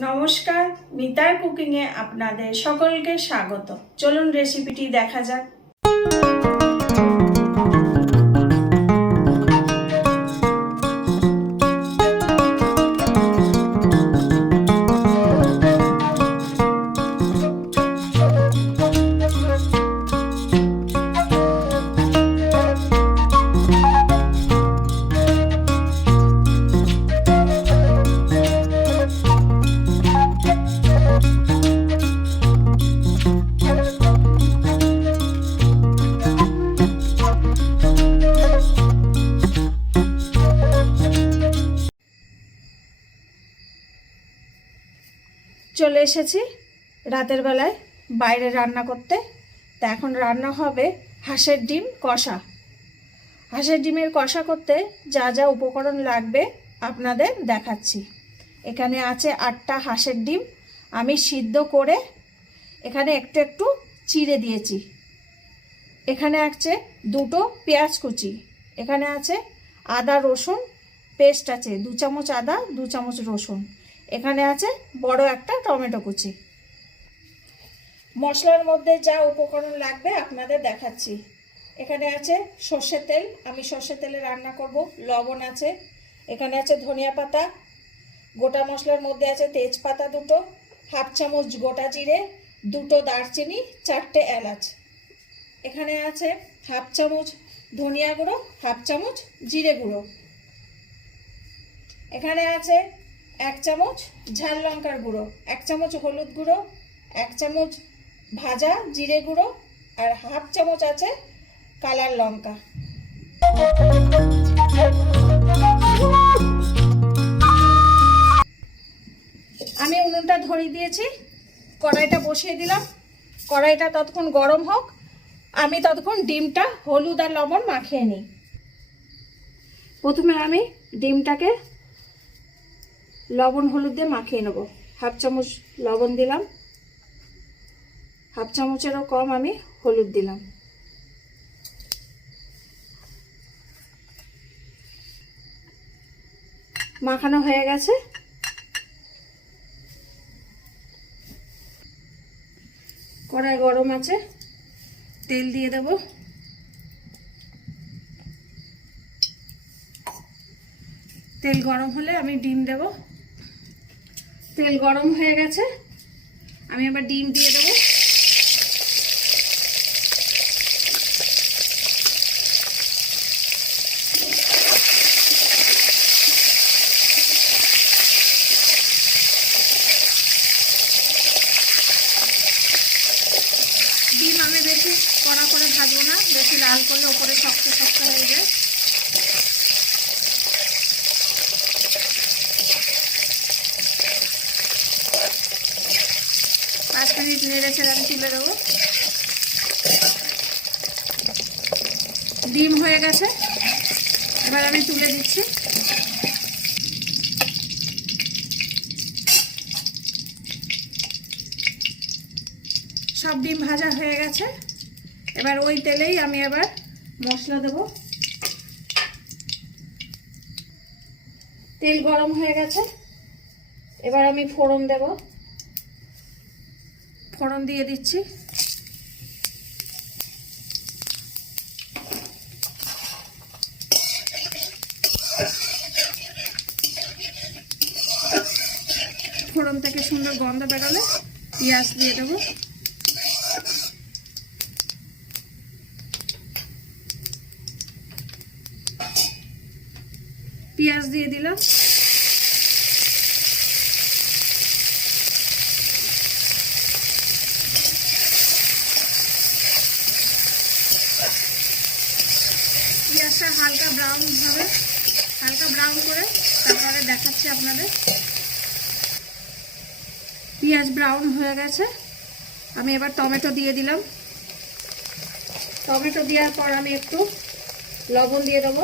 নমস্কার, মিতার কুকিংয়ে আপনাদের সকলকে স্বাগত। চলুন রেসিপিটি দেখা যাক। চলে এসেছি রাতের বেলায় বাইরে রান্না করতে। তা এখন রান্না হবে হাঁসের ডিম কষা। হাঁসের ডিমের কষা করতে যা যা উপকরণ লাগবে আপনাদের দেখাচ্ছি। এখানে আছে 8টা হাঁসের ডিম, আমি সিদ্ধ করে এখানে একটু একটু চিড়ে দিয়েছি। এখানে আছে 2টো পেঁয়াজ কুচি, এখানে আছে আদা রসুন পেস্ট আছে 2 চামচ আদা 2 চামচ রসুন, এখানে আছে বড় একটা টমেটো কুচি। মশলার মধ্যে যা উপকরণ লাগবে আপনাদের দেখাচ্ছি। এখানে আছে সর্ষের তেল, আমি সর্ষের তেলে রান্না করব। লবণ আছে, এখানে আছে ধনিয়া পাতা, গোটা মশলার মধ্যে আছে তেজপাতা 2টো, 1/2 চামচ গোটা জিরে, 2টো দারচিনি, 4টে এলাচ। এখানে আছে 1/2 চামচ ধনিয়া গুঁড়ো, 1/2 চামচ জিরে গুঁড়ো। এখানে আছে 1 চামচ ঝাল লঙ্কার গুঁড়ো, 1 চামচ হলুদ গুঁড়ো, 1 চামচ ভাজা জিরে গুঁড়ো, আর 1/2 চামচ আছে কালার লঙ্কা। আমি উনুনটা ধরিয়ে দিয়েছি, কড়াইটা বসিয়ে দিলাম। কড়াইটা ততক্ষণ গরম হোক, আমি ততক্ষণ ডিমটা হলুদ আর লবণ মাখিয়ে নিই। প্রথমে আমি ডিমটাকে লবণ হলুদ দিয়ে মাখিয়ে নেব। 1/2 চামচ লবণ দিলাম, 1/2 চামচেরও কম আমি হলুদ দিলাম। মাখানো হয়ে গেছে। কড়াই গরম আছে, তেল দিয়ে দেব। তেল গরম হলে আমি ডিম দেব। তেল গরম হয়ে গেছে, আমি আবার ডিম দিয়ে দেব। ডিম আমি বেশি কড়া করে ভাজবো না, বেশি লাল করলে ওপরে শক্ত শক্ত হয়ে যায়। নেড়ে ছেড়ে আমি তুলে দেবো। ডিম হয়ে গেছে, এবার আমি তুলে দিচ্ছি। সব ডিম ভাজা হয়ে গেছে, এবার ওই তেলেই আমি এবার মশলা দেব। তেল গরম হয়ে গেছে, এবার আমি ফোড়ন দেব। ফোড়ন দিয়ে দিচ্ছি। ফোড়ন থেকে সুন্দর গন্ধ বেরোলে পেঁয়াজ দিয়ে দেবো। পেঁয়াজ দিয়ে দিলাম। পেঁয়াজটা হালকা ব্রাউন হবে, হালকা ব্রাউন করে তারপরে দেখাচ্ছি আপনাদের। পেঁয়াজ ব্রাউন হয়ে গেছে, আমি এবার টমেটো দিয়ে দিলাম। টমেটো দেওয়ার পর আমি একটু লবণ দিয়ে দেবো,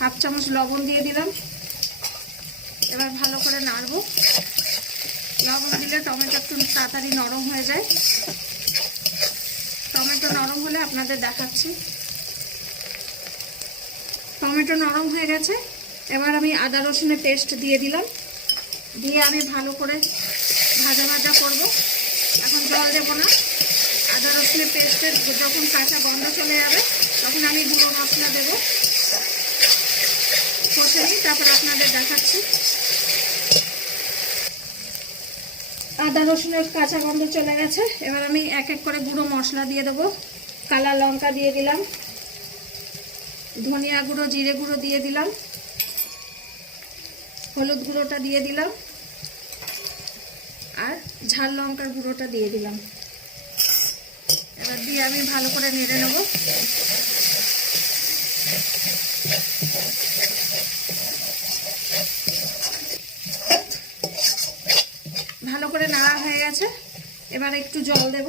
1/2 চামচ লবণ দিয়ে দিলাম। এবার ভালো করে নাড়বো। লবণ দিলে টমেটো একটু তাড়াতাড়ি নরম হয়ে যায়। টমেটো নরম হলে আপনাদের দেখাচ্ছি। টমেটো নরম হয়ে গেছে, এবার আমি আদা রসুনের পেস্ট দিয়ে দিলাম। দিয়ে আমি ভালো করে ভাজা ভাজা করব। এখন জল দেবো না। আদা রসুনের পেস্টের যখন কাঁচা গন্ধ চলে যাবে তখন আমি গুঁড়ো মশলা দেবো। কষে নিই, তারপর আপনাদের দেখাচ্ছি। আদা রসুনের কাঁচা গন্ধ চলে গেছে। এবার আমি এক এক করে গুঁড়ো মশলা দিয়ে দেবো। কালা লঙ্কা দিয়ে দিলাম, ধনিয়া গুঁড়ো, জিরে গুঁড়ো দিয়ে দিলাম, হলুদ গুঁড়োটা দিয়ে দিলাম, আর ঝাল লঙ্কার গুঁড়োটা দিয়ে দিলাম। এবার দিয়ে আমি ভালো করে নেড়ে নেব। ভালো করে নাড়া হয়ে গেছে। এবার একটু জল দেব।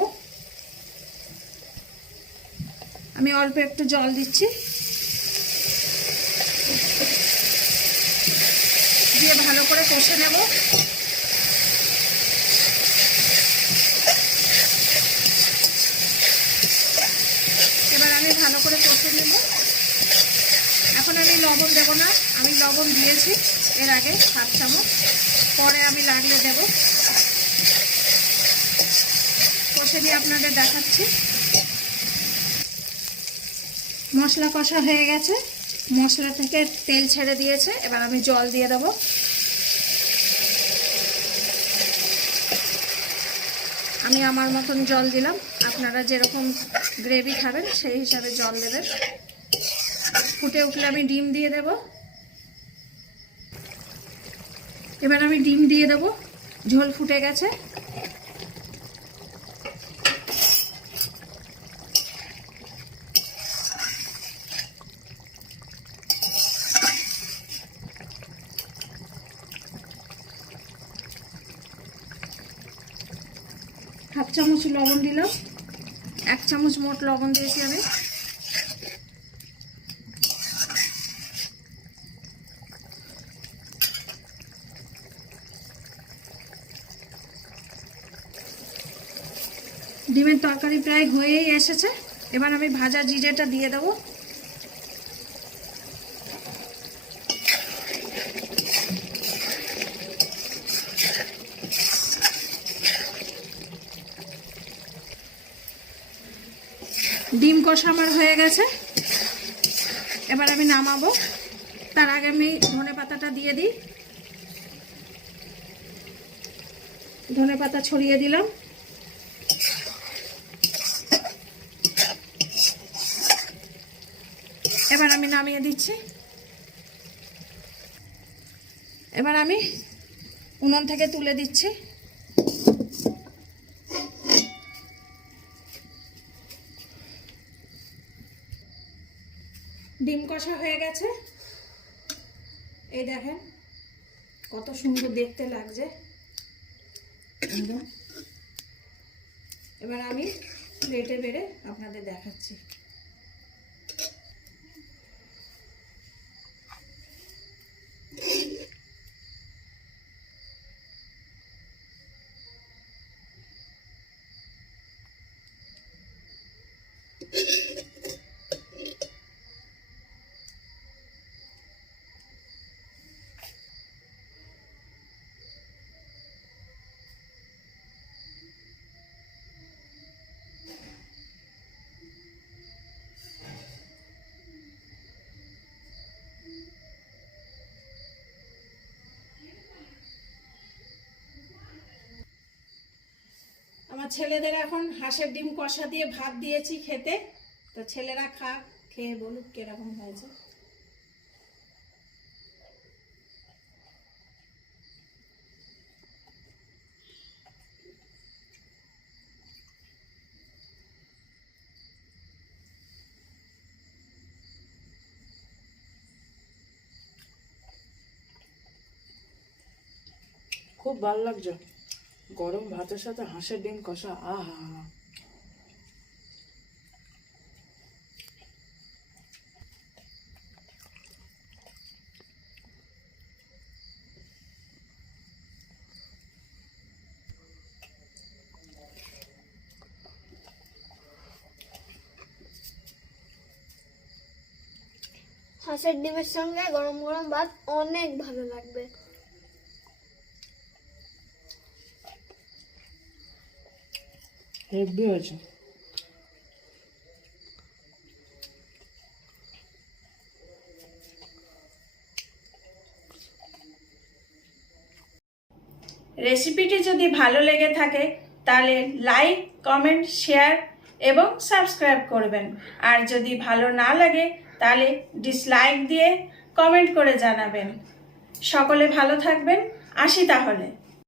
আমি অল্প একটু জল দিচ্ছি, দিয়ে ভালো করে কষে নেব। এবার আমি ভালো করে কষে নেব। এখন আমি লবণ দেব না, আমি লবণ দিয়েছি এর আগে 7 চামচ, পরে আমি লাগলে দেব। কষে দিয়ে আপনাদের দেখাচ্ছি। মশলা কষা হয়ে গেছে, মশলা থেকে তেল ছেড়ে দিয়েছে। এবার আমি জল দিয়ে দেব। আমি আমার মতন জল দিলাম, আপনারা যেরকম গ্রেভি খাবেন সেই হিসাবে জল দেবেন। ফুটে উঠলে আমি ডিম দিয়ে দেব। এবার আমি ডিম দিয়ে দেব। ঝোল ফুটে গেছে। হাফ চামচ লবণ দিলাম, 1 চামচ মোট লবণ দিয়েছি আমি। ডিমের তরকারি প্রায় হয়েই এসেছে। এবার আমি ভাজা জিরেটা দিয়ে দেবো। ডিম কষা আমার হয়ে গেছে। এবার আমি নামাবো। তার আগে আমি ধনেপাতাটা দিয়ে দিই। ধনেপাতা ছড়িয়ে দিলাম। এবার আমি নামিয়ে দিচ্ছি। এবার আমি উনুন থেকে তুলে দিচ্ছি। ডিম কষা হয়ে গেছে। এই দেখেন কত সুন্দর দেখতে লাগছে। এবার আমি প্লেটে বেড়ে আপনাদের দেখাচ্ছি। আমার ছেলেদের এখন হাঁসের ডিম কষা দিয়ে ভাত দিয়েছি খেতে। তো ছেলেরা খেয়ে বলুক কিরকম হয়েছে। খুব ভালো লাগছে। গরম ভাতের সাথে হাঁসের ডিম কষা, আহা। হাঁসের ডিমের সঙ্গে গরম গরম ভাত অনেক ভালো লাগবে। হেভি হয়েছে। রেসিপিটি যদি ভালো লেগে থাকে তাহলে লাইক, কমেন্ট, শেয়ার এবং সাবস্ক্রাইব করবেন। আর যদি ভালো না লাগে তাহলে ডিসলাইক দিয়ে কমেন্ট করে জানাবেন। সকলে ভালো থাকবেন, আসি তাহলে।